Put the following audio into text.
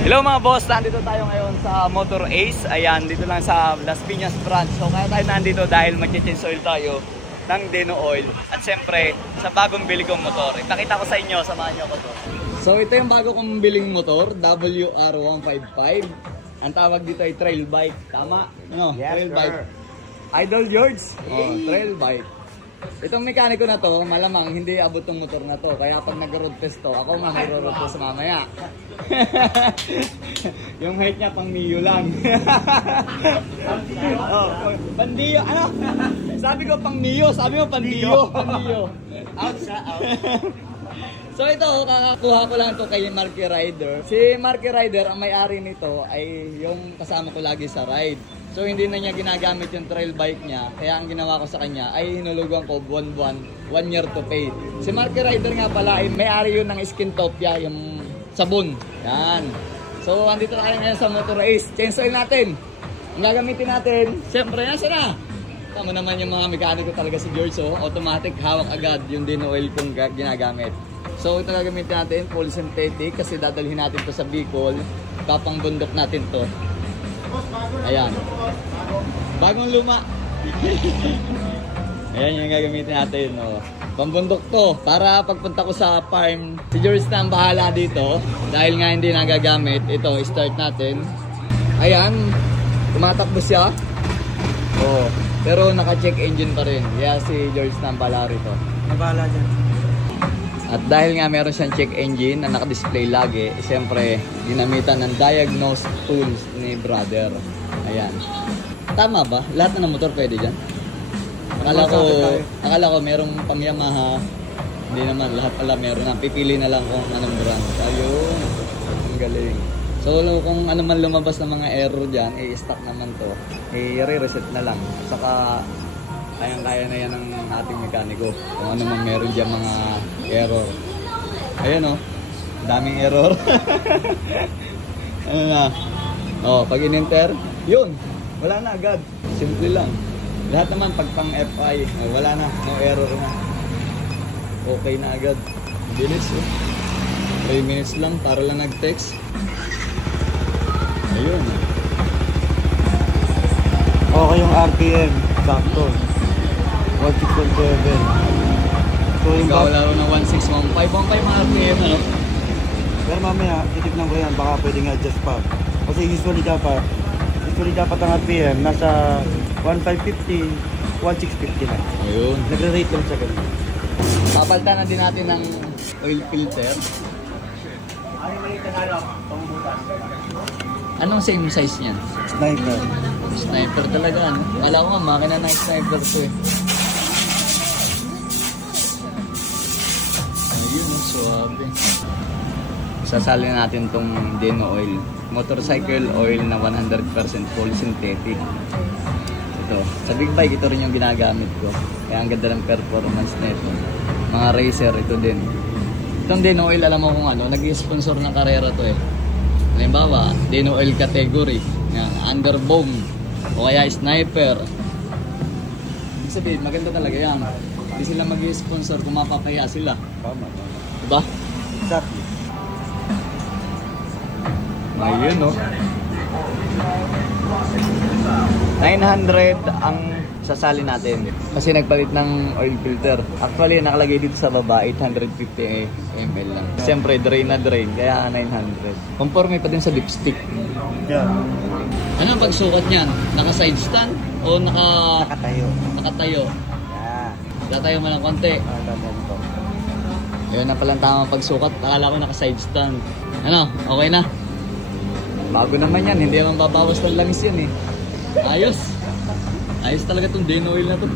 Hello mga boss, nandito tayo ngayon sa Motor Ace. Ayan, dito lang sa Las Piñas branch. So kaya tayo nandito dahil mag-change oil tayo ng Deno Oil. At siyempre, sa bagong bili kong motor. Ipakita ko sa inyo, samahan nyo ako to. So ito yung bago kong biling motor, WR155. Ang tawag dito ay trail bike. Tama? Ano? Yes, trail bike. Idol George? Oh, trail bike. Itong mekaniko na to, malamang hindi abot tong motor na to. Kaya pag nag-road test to, ako nga mag-road test mamaya. Yung height niya pang Mio lang. Oh, Pandio, ano? Sabi ko pang Mio, sabi mo Pandio. Pandio. Out siya, out. So ito, kakakuha ko lang to kay Marky Rider. Si Marky Rider, ang may-ari nito ay yung kasama ko lagi sa ride. So hindi na niya ginagamit yung trail bike niya. Kaya ang ginawa ko sa kanya ay hinulugan ko buwan-buwan, 1 year to pay. Si Marky Rider nga pala ay may-ari yun ng Skintopia, yung sabon. Yan. So andito tayo ngayon sa Motor Ace. Change oil natin. Ang gagamitin natin, siyempre nasa na. Tama naman yung mga mekaniko talaga si George. So automatic hawak agad yung Deno Oil kung ginagamit. So ito gagamitin natin, full synthetic kasi dadalhin natin to sa Bicol. Kapang bundok natin to. Ayan. Bagong luma. Ayan yung gagamitin natin. Oh. Pambundok to. Para pagpunta ko sa farm, si George na ang bahala dito. Dahil nga hindi nagagamit. Ito, start natin. Ayan. Tumatakbo siya. Oh. Pero naka-check engine pa rin. Kaya si George na ang bahala rito. Nabahala dyan. At dahil nga meron siyang check engine na naka-display lagi, siyempre ginamitan ng diagnose tools ni brother. Ayan. Tama ba? Lahat na ng motor pwede dyan? Akala ko merong pang Yamaha. Hindi naman, lahat pala meron na. Pipili na lang kung anong brand. Ayun. Ang galing. So kung ano man lumabas ng mga error dyan, i-stock naman to. I-reset na lang. Saka kayang-kaya na yan ng ating mekaniko. Kung ano man meron dyan mga error. Ayan o. Daming error. Ano na. O, pag in-enter, yun. Wala na agad. Simple lang. Lahat naman pag pang FI, wala na. No error na. Okay na agad. Bilis o. 3 minutes lang para lang nag-text. Ayun. Okay yung RPM. Sakto. 1.6.7. So yung ikaw laro ng 1615. 15 mga RPM, ano? Pero mamaya, titignan ko yan. Baka pwedeng adjust pa. Kasi usually dapat ang RPM nasa 1550, 1650 na. Ayun. Nagre-rate lang siya ganun. Papalitan na din natin ng oil filter. Anong same size niyan? Sniper. Sniper talaga, ano? Alam ko nga, makina ng sniper to eh. Ayun, suwabe. Sasali natin tong Deno Oil. Motorcycle oil na 100% full synthetic. Ito, sa big bike, ito rin yung ginagamit ko. Kaya ang ganda ng performance nito. Mga racer, ito din. Itong Deno Oil, alam mo kung ano, nag-sponsor ng karera to eh. Halimbawa, Deno Oil category, underbone, o kaya sniper. Ibig sabihin, maganda talaga yan. Hindi sila mag-sponsor kung mapapaya sila. Tama. Diba? Exactly. Ayun, no? 900 ang sasali natin. Kasi nagpalit ng oil filter. Actually, nakalagay dito sa baba, 850 ml lang. Siyempre, drain na drain, kaya 900. Conforme pa din sa dipstick. Yeah. Ano ang pagsukat niyan? Naka-side stand o Nakatayo. nakatayo? Yeah. Tatayo mo ng konti. Ayun na palang tamang pagsukat. Akala ko naka-side stand. Ano? Okay na? Bago naman yan. Hindi naman babawas ng langis yan eh. Ayos. Ayos talaga itong Deno Oil na to.